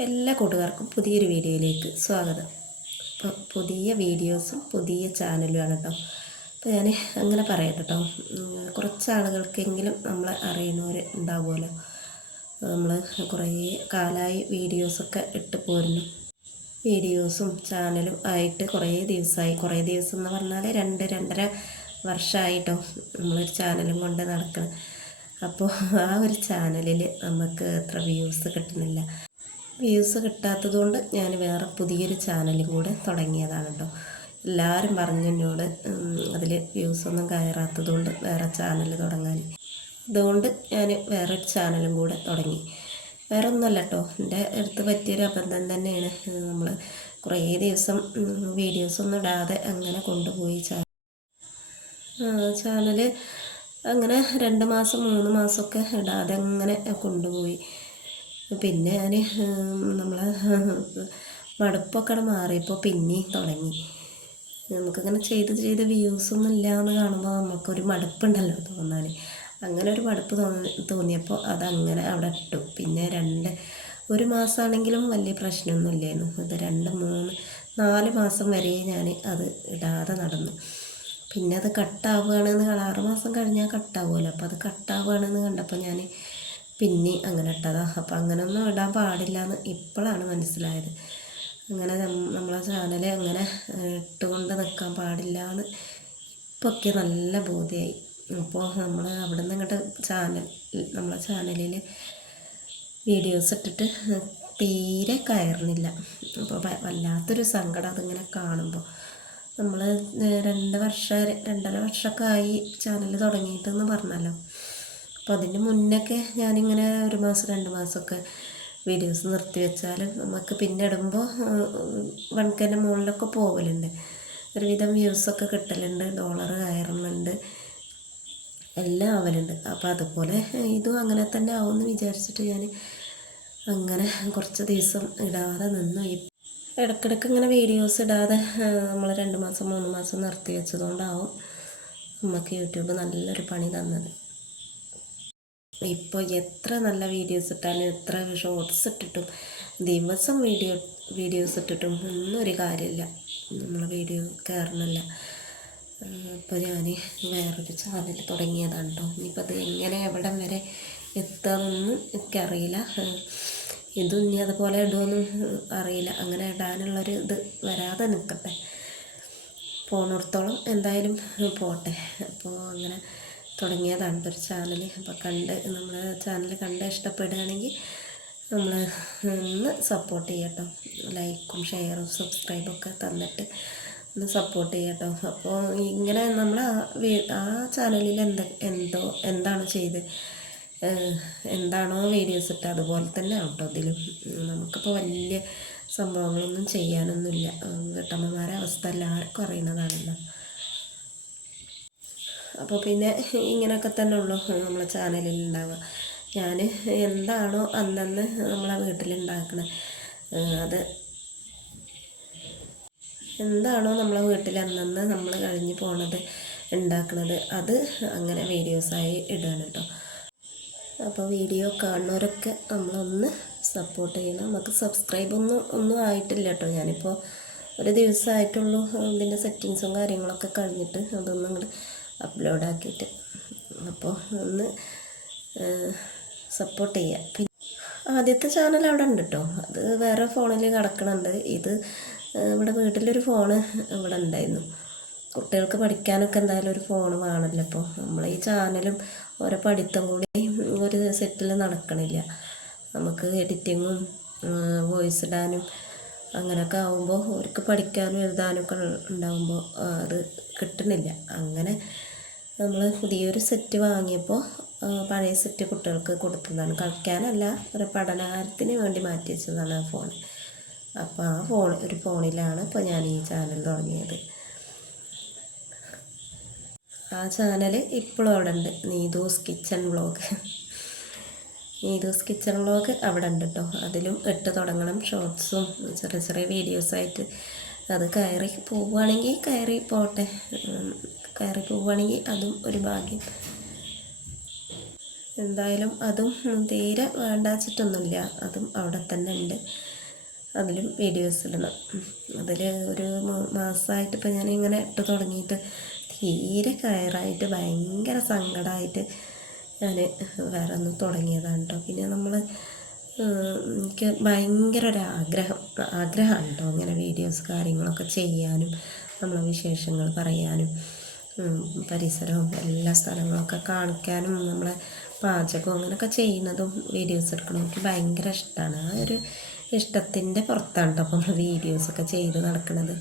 എല്ലാ കൂട്ടുകാർക്കും പുതിയൊരു വീഡിയോയിലേക്ക് സ്വാഗതം. അപ്പോൾ പുതിയ വീഡിയോസും പുതിയ ചാനലുമാണ് കേട്ടോ. അപ്പോൾ ഞാൻ അങ്ങനെ പറയട്ടെ കേട്ടോ. കുറച്ച് ആളുകൾക്കെങ്കിലും നമ്മൾ അറിയുന്നവർ ഉണ്ടാവുമല്ലോ. നമ്മൾ കുറേ കാലമായി വീഡിയോസൊക്കെ ഇട്ട് പോരുന്നു. വീഡിയോസും ചാനലും ആയിട്ട് കുറേ ദിവസം എന്ന് പറഞ്ഞാൽ 2-2.5 വർഷമായിട്ടോ നമ്മളൊരു ചാനലും കൊണ്ട് നടക്കണം. അപ്പോൾ ആ ഒരു ചാനലിൽ നമുക്ക് അത്ര വ്യൂസ് കിട്ടുന്നില്ല. വ്യൂസ് കിട്ടാത്തതുകൊണ്ട് ഞാൻ വേറെ പുതിയൊരു ചാനലും കൂടെ തുടങ്ങിയതാണ് കേട്ടോ. എല്ലാവരും പറഞ്ഞു എന്നോട് അതിൽ വ്യൂസൊന്നും കയറാത്തതുകൊണ്ട് വേറെ ചാനൽ തുടങ്ങാൻ. അതുകൊണ്ട് ഞാൻ വേറൊരു ചാനലും കൂടെ തുടങ്ങി. വേറെ ഒന്നുമല്ല കേട്ടോ, എൻ്റെ അടുത്ത് പറ്റിയൊരു അബദ്ധം തന്നെയാണ്. നമ്മൾ കുറേ ദിവസം വീഡിയോസൊന്നും ഇടാതെ അങ്ങനെ കൊണ്ടുപോയി ചാനൽ അങ്ങനെ 2 മാസം 3 മാസമൊക്കെ ഇടാതെ അങ്ങനെ കൊണ്ടുപോയി. പിന്നെ ഞാൻ നമ്മളെ മടുപ്പൊക്കെ മാറിയപ്പോൾ പിന്നെയും തുടങ്ങി. നമുക്കിങ്ങനെ ചെയ്ത് വ്യൂസൊന്നും ഇല്ലയെന്ന് കാണുമ്പോൾ നമുക്കൊരു മടുപ്പുണ്ടല്ലോ തോന്നാൻ. അങ്ങനെ ഒരു മടുപ്പ് തോന്നിയപ്പോൾ അതങ്ങനെ അവിടെ ഇട്ടു. പിന്നെ 1 മാസമാണെങ്കിലും വലിയ പ്രശ്നമൊന്നും ഇല്ലായിരുന്നു. ഇത് 2, 3, 4 മാസം വരെ ഞാൻ അത് ഇടാതെ നടന്നു. പിന്നെ അത് കട്ടാവുകയാണെന്ന് 6 മാസം കഴിഞ്ഞാൽ കട്ടാവുമല്ലോ. അപ്പോൾ അത് കട്ടാവുകയാണെന്ന് കണ്ടപ്പോൾ ഞാൻ പിന്നെ അങ്ങനെ ഇട്ടതാ. അപ്പോൾ അങ്ങനെയൊന്നും ഇടാൻ പാടില്ല എന്ന് ഇപ്പോഴാണ് മനസ്സിലായത്. അങ്ങനെ നമ്മളെ ചാനൽ അങ്ങനെ ഇട്ടുകൊണ്ട് നിൽക്കാൻ പാടില്ല എന്ന് ഇപ്പൊക്കെ നല്ല ബോധ്യമായി. അപ്പോൾ നമ്മൾ അവിടെ നിന്ന് ഇങ്ങോട്ട് നമ്മളെ ചാനലിൽ വീഡിയോസ് ഇട്ടിട്ട് തീരെ കയറുന്നില്ല. അപ്പോൾ വല്ലാത്തൊരു സങ്കടം അതിങ്ങനെ കാണുമ്പോൾ. നമ്മൾ 2-2.5 വർഷമൊക്കെ ആയി ചാനൽ തുടങ്ങിയിട്ടെന്ന് പറഞ്ഞല്ലോ. അപ്പോൾ അതിന് മുന്നൊക്കെ ഞാനിങ്ങനെ 1 മാസം 2 മാസമൊക്കെ വീഡിയോസ് നിർത്തി വെച്ചാൽ നമുക്ക് പിന്നെ ഇടുമ്പോൾ 1K മുകളിലൊക്കെ പോകലുണ്ട്. ഒരുവിധം വ്യൂസൊക്കെ കിട്ടലുണ്ട്, ഡോളർ കയറുന്നുണ്ട്, എല്ലാം ആവലുണ്ട്. അപ്പോൾ അതുപോലെ ഇതും അങ്ങനെ തന്നെ ആവുമെന്ന് വിചാരിച്ചിട്ട് ഞാൻ അങ്ങനെ കുറച്ച് ദിവസം ഇടാതെ നിന്നു. ഇടയ്ക്കിടയ്ക്ക് ഇങ്ങനെ വീഡിയോസ് ഇടാതെ നമ്മൾ 2 മാസം 3 മാസം നിർത്തി വെച്ചതുകൊണ്ടാവും നമുക്ക് യൂട്യൂബ് നല്ലൊരു പണി തന്നത്. ഇപ്പോൾ എത്ര നല്ല വീഡിയോസ് ഇട്ടാലും എത്ര ഷോർട്സ് ഇട്ടിട്ടും ദിവസം വീഡിയോസ് ഇട്ടിട്ടും ഒന്നും ഒരു കാര്യമില്ല, നമ്മളെ വീഡിയോ കയറണില്ല. ഇപ്പോൾ ഞാൻ വേറൊരു ചാനൽ തുടങ്ങിയതാണ് കേട്ടോ. ഇനിയിപ്പോൾ അത് എങ്ങനെ എവിടം വരെ എത്താമെന്നൊന്നും എനിക്കറിയില്ല. ഇതും ഇനി അതുപോലെ ഇടുമെന്നും അറിയില്ല. അങ്ങനെ ഇടാനുള്ളൊരു ഇത് വരാതെ നിൽക്കട്ടെ, പോണിടത്തോളം എന്തായാലും പോട്ടെ. അപ്പോൾ അങ്ങനെ തുടങ്ങിയതാണ് ഒരു ചാനൽ. അപ്പോൾ നമ്മളെ ചാനൽ ഇഷ്ടപ്പെടുകയാണെങ്കിൽ നമ്മൾ ഒന്ന് സപ്പോർട്ട് ചെയ്യട്ടോ. ലൈക്കും ഷെയറും സബ്സ്ക്രൈബൊക്കെ തന്നിട്ട് ഒന്ന് സപ്പോർട്ട് ചെയ്യട്ടോ. അപ്പോൾ ഇങ്ങനെ നമ്മൾ ആ ചാനലിൽ എന്താണോ എന്താണോ വീഡിയോസ് ഇട്ട് അതുപോലെ തന്നെ ആവട്ടോ ഇതിലും. നമുക്കിപ്പോൾ വലിയ സംഭവങ്ങളൊന്നും ചെയ്യാനൊന്നുമില്ല. വീട്ടമ്മമാരെ അവസ്ഥ എല്ലാവർക്കും അറിയുന്നതാണല്ലോ. അപ്പോൾ പിന്നെ ഇങ്ങനെയൊക്കെ തന്നെ ഉള്ളൂ നമ്മളെ ചാനലിൽ ഉണ്ടാവുക. ഞാൻ എന്താണോ അന്നന്ന് നമ്മളെ വീട്ടിലുണ്ടാക്കണത്, അത് എന്താണോ നമ്മളെ വീട്ടിൽ അന്നന്ന് നമ്മൾ കഴിഞ്ഞ് പോണത് ഉണ്ടാക്കണത്, അത് അങ്ങനെ വീഡിയോസായി ഇടുകയാണ് കേട്ടോ. അപ്പോൾ വീഡിയോ കാണുന്നവരൊക്കെ നമ്മളൊന്ന് സപ്പോർട്ട് ചെയ്യണം. നമുക്ക് ഒന്നും ആയിട്ടില്ല കേട്ടോ. ഞാനിപ്പോൾ ഒരു ദിവസമായിട്ടുള്ളൂ ഇതിൻ്റെ സെറ്റിങ്സും കാര്യങ്ങളൊക്കെ കഴിഞ്ഞിട്ട് അതൊന്നും അങ്ങോട്ട് അപ്ലോഡ് ആക്കിയിട്ട്. അപ്പോൾ ഒന്ന് സപ്പോർട്ട് ചെയ്യാം. പിന്നെ ആദ്യത്തെ ചാനൽ അവിടെ ഉണ്ട് കേട്ടോ, അത് വേറെ ഫോണിൽ കിടക്കണുണ്ട്. ഇത് ഇവിടെ വീട്ടിലൊരു ഫോണ് ഇവിടെ ഉണ്ടായിരുന്നു. കുട്ടികൾക്ക് പഠിക്കാനൊക്കെ എന്തായാലും ഒരു ഫോൺ വേണമല്ലോ. അപ്പോൾ നമ്മൾ ഈ ചാനലും ഓരോ പഠിത്തം കൂടി ഒരു സെറ്റിൽ നടക്കണില്ല. നമുക്ക് എഡിറ്റിങ്ങും വോയിസ് ഇടാനും അങ്ങനെയൊക്കെ ആകുമ്പോൾ അവർക്ക് പഠിക്കാനും എഴുതാനൊക്കെ ഉണ്ടാകുമ്പോൾ അത് കിട്ടുന്നില്ല. അങ്ങനെ നമ്മൾ പുതിയൊരു സെറ്റ് വാങ്ങിയപ്പോൾ പഴയ സെറ്റ് കുട്ടികൾക്ക് കൊടുത്തതാണ്. കളിക്കാനല്ല, ഒരു പഠനകാര്യത്തിന് വേണ്ടി മാറ്റി വെച്ചതാണ് ആ ഫോൺ. അപ്പോൾ ആ ഒരു ഫോണിലാണ് ഇപ്പോൾ ഞാൻ ഈ ചാനൽ തുടങ്ങിയത്. ആ ചാനൽ ഇപ്പോഴും അവിടെ ഉണ്ട്, നീതൂസ് കിച്ചൺ വ്ളോഗ് അവിടെ ഉണ്ട് കേട്ടോ. അതിലും ഇട്ട് തുടങ്ങണം, ഷോർട്സും ചെറിയ വീഡിയോസായിട്ട്. അത് കയറി പോവുകയാണെങ്കിൽ അതും ഒരു ഭാഗ്യം. എന്തായാലും അതും തീരെ വേണ്ടാച്ചിട്ടൊന്നുമില്ല, അതും അവിടെ തന്നെ ഉണ്ട്. അതിലും വീഡിയോസ് ഇടണം. അതിൽ ഒരു മാസമായിട്ട് ഇപ്പം ഞാനിങ്ങനെ ഇട്ട് തുടങ്ങിയിട്ട് തീരെ കയറായിട്ട് ഭയങ്കര സങ്കടമായിട്ട് ഞാൻ വേറെ ഒന്ന് തുടങ്ങിയതാണ് കേട്ടോ. പിന്നെ നമ്മൾ എനിക്ക് ഭയങ്കര ഒരു ആഗ്രഹമാണ് കേട്ടോ അങ്ങനെ വീഡിയോസ് കാര്യങ്ങളൊക്കെ ചെയ്യാനും നമ്മളെ വിശേഷങ്ങൾ പറയാനും പരിസരവും എല്ലാ സ്ഥലങ്ങളൊക്കെ കാണിക്കാനും നമ്മളെ പാചകവും അങ്ങനെയൊക്കെ ചെയ്യുന്നതും വീഡിയോസ് എടുക്കണം എനിക്ക് ഭയങ്കര ഇഷ്ടമാണ്. ആ ഒരു ഇഷ്ടത്തിൻ്റെ പുറത്താണ് കേട്ടോ അപ്പോൾ നമ്മൾ വീഡിയോസൊക്കെ ചെയ്ത് നടക്കുന്നത്.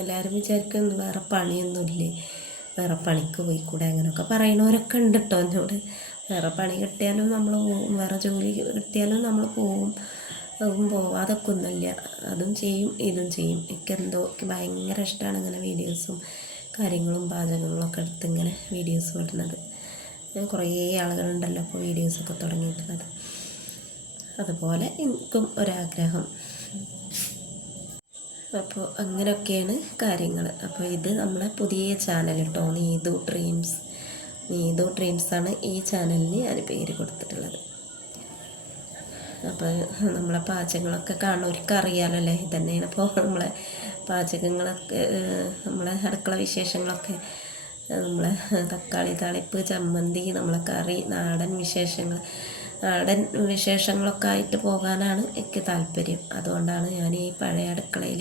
എല്ലാവരും വിചാരിക്കും വേറെ പണിയൊന്നുമില്ലേ, വേറെ പണിക്ക് പോയിക്കൂടെ, അങ്ങനെയൊക്കെ പറയുന്നവരൊക്കെ ഉണ്ട് കേട്ടോ എന്നോട്. വേറെ പണി കിട്ടിയാലും നമ്മൾ പോവും, വേറെ ജോലി കിട്ടിയാലും നമ്മൾ പോവും, പോവാതൊക്കെ ഒന്നുമില്ല. അതും ചെയ്യും ഇതും ചെയ്യും. എനിക്ക് ഭയങ്കര ഇഷ്ടമാണ് ഇങ്ങനെ വീഡിയോസും കാര്യങ്ങളും പാചകങ്ങളൊക്കെ എടുത്ത് ഇങ്ങനെ വീഡിയോസ് ഇടുന്നത്. കുറേ ആളുകളുണ്ടല്ലോ അപ്പോൾ വീഡിയോസൊക്കെ തുടങ്ങിയിട്ടുള്ളത്. അതുപോലെ എനിക്കും ഒരാഗ്രഹം. അപ്പോൾ അങ്ങനെയൊക്കെയാണ് കാര്യങ്ങൾ. അപ്പോൾ ഇത് നമ്മളെ പുതിയ ചാനൽ കേട്ടോ, നീതു ഡ്രീംസാണ് ഈ ചാനലിന് ഞാൻ പേര് കൊടുത്തിട്ടുള്ളത്. അപ്പോൾ നമ്മളെ പാചകങ്ങളൊക്കെ കാണുന്നവർക്ക് അറിയാമല്ലോ, ഇതന്നെയാണ് ഇപ്പോൾ നമ്മളെ പാചകങ്ങളൊക്കെ, നമ്മളെ അടുക്കള വിശേഷങ്ങളൊക്കെ, നമ്മളെ തക്കാളി താളിപ്പ്, ചമ്മന്തി, നമ്മളെ കറി, നാടൻ വിശേഷങ്ങളൊക്കെ ആയിട്ട് പോകാനാണ് എനിക്ക് താല്പര്യം. അതുകൊണ്ടാണ് ഞാൻ ഈ പഴയ അടുക്കളയിൽ,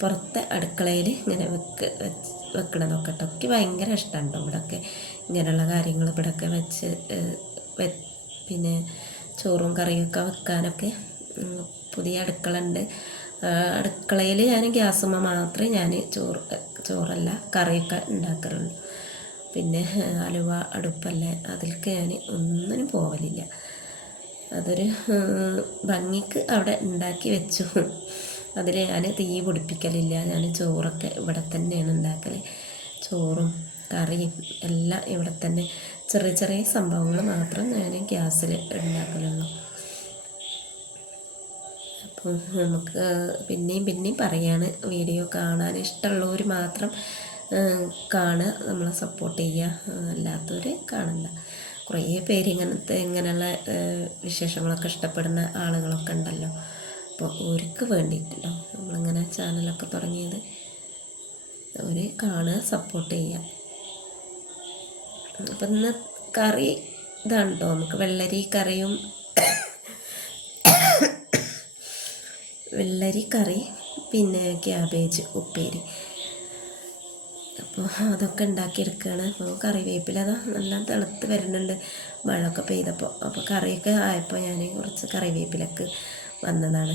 പുറത്തെ അടുക്കളയിൽ ഇങ്ങനെ വെക്കണതൊക്കെ കേട്ടോ. എനിക്ക് ഭയങ്കര ഇഷ്ടമാണ് കേട്ടോ ഇവിടെയൊക്കെ ഇങ്ങനെയുള്ള കാര്യങ്ങൾ ഇവിടെയൊക്കെ പിന്നെ ചോറും കറിയൊക്കെ വെക്കാനൊക്കെ. പുതിയ അടുക്കള ഉണ്ട്. അടുക്കളയിൽ ഞാൻ ഗ്യാസുമ്മ മാത്രമേ ഞാൻ ചോറല്ല കറിയൊക്കെ ഉണ്ടാക്കാറുള്ളൂ. പിന്നെ അലുവ അടുപ്പല്ലേ, അതിലേക്ക് ഞാൻ ഒന്നിനും പോവലില്ല. അതൊരു ഭംഗിക്ക് അവിടെ ഉണ്ടാക്കി വെച്ചു. അതിൽ ഞാൻ തീ പിടിപ്പിക്കലില്ല. ഞാൻ ചോറൊക്കെ ഇവിടെ തന്നെയാണ് ഉണ്ടാക്കൽ. ചോറും കറിയും എല്ലാം ഇവിടെ തന്നെ. ചെറിയ ചെറിയ സംഭവങ്ങൾ മാത്രം ഞാൻ ഗ്യാസിൽ ഉണ്ടാക്കലുള്ളൂ. അപ്പോൾ നമുക്ക് പിന്നെയും പറയാണ്, വീഡിയോ കാണാൻ ഇഷ്ടമുള്ളവർ മാത്രം കാണുക, നമ്മളെ സപ്പോർട്ട് ചെയ്യുക, അല്ലാത്തവർ കാണണ്ട. കുറേ പേര് ഇങ്ങനെയുള്ള വിശേഷങ്ങളൊക്കെ ഇഷ്ടപ്പെടുന്ന ആളുകളൊക്കെ ഉണ്ടല്ലോ. അപ്പോൾ അവർക്ക് വേണ്ടിയിട്ടല്ലോ നമ്മളിങ്ങനെ ചാനലൊക്കെ തുടങ്ങിയത്. അവർ കാണുക, സപ്പോർട്ട് ചെയ്യുക. അപ്പം ഇന്ന് കറി ഇതാണ് കേട്ടോ, നമുക്ക് വെള്ളരി കറി, പിന്നെ ക്യാബേജ് ഉപ്പേരി. അപ്പോൾ അതൊക്കെ ഉണ്ടാക്കിയെടുക്കുകയാണ്. അപ്പോൾ കറിവേപ്പില അതാ നല്ല തിളത്ത് വരുന്നുണ്ട്, മഴയൊക്കെ പെയ്തപ്പോൾ. അപ്പോൾ കറിയൊക്കെ ആയപ്പോൾ ഞാൻ കുറച്ച് കറിവേപ്പിലൊക്കെ വന്നതാണ്.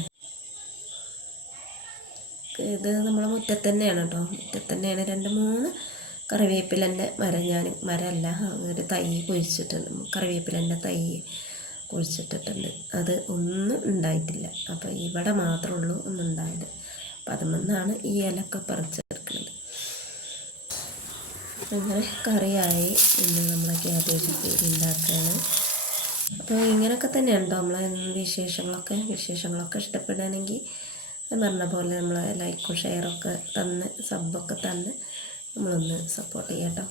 ഇത് നമ്മളെ മുറ്റത്ത് തന്നെയാണ് കേട്ടോ, മുറ്റത്ത് തന്നെയാണ് 2-3 കറിവേപ്പിലൻ്റെ മരമല്ല, ഒരു തൈ കുഴിച്ചിട്ടുണ്ട്, കറിവേപ്പിലൻ്റെ തൈ കുഴിച്ചിട്ടിട്ടുണ്ട്. അത് ഒന്നും ഉണ്ടായിട്ടില്ല. അപ്പോൾ ഇവിടെ മാത്രമേ ഉള്ളൂ ഒന്നുണ്ടായത്. അപ്പം അതുമെന്നാണ് ഈ ഇലയൊക്കെ പറിച്ചെടുക്കുന്നത്. അങ്ങനെ കറിയായി. പിന്നെ നമ്മളെ ക്യാബേജ് ഉപ്പേരി ഉണ്ടാക്കുകയാണ്. അപ്പോൾ ഇങ്ങനെയൊക്കെ തന്നെയാണ് കേട്ടോ നമ്മളെ വിശേഷങ്ങളൊക്കെ ഇഷ്ടപ്പെടുകയാണെങ്കിൽ പറഞ്ഞ പോലെ നമ്മൾ ലൈക്കും ഷെയറൊക്കെ തന്ന് സബ്ബൊക്കെ തന്ന് നമ്മളൊന്ന് സപ്പോർട്ട് ചെയ്യാം കേട്ടോ.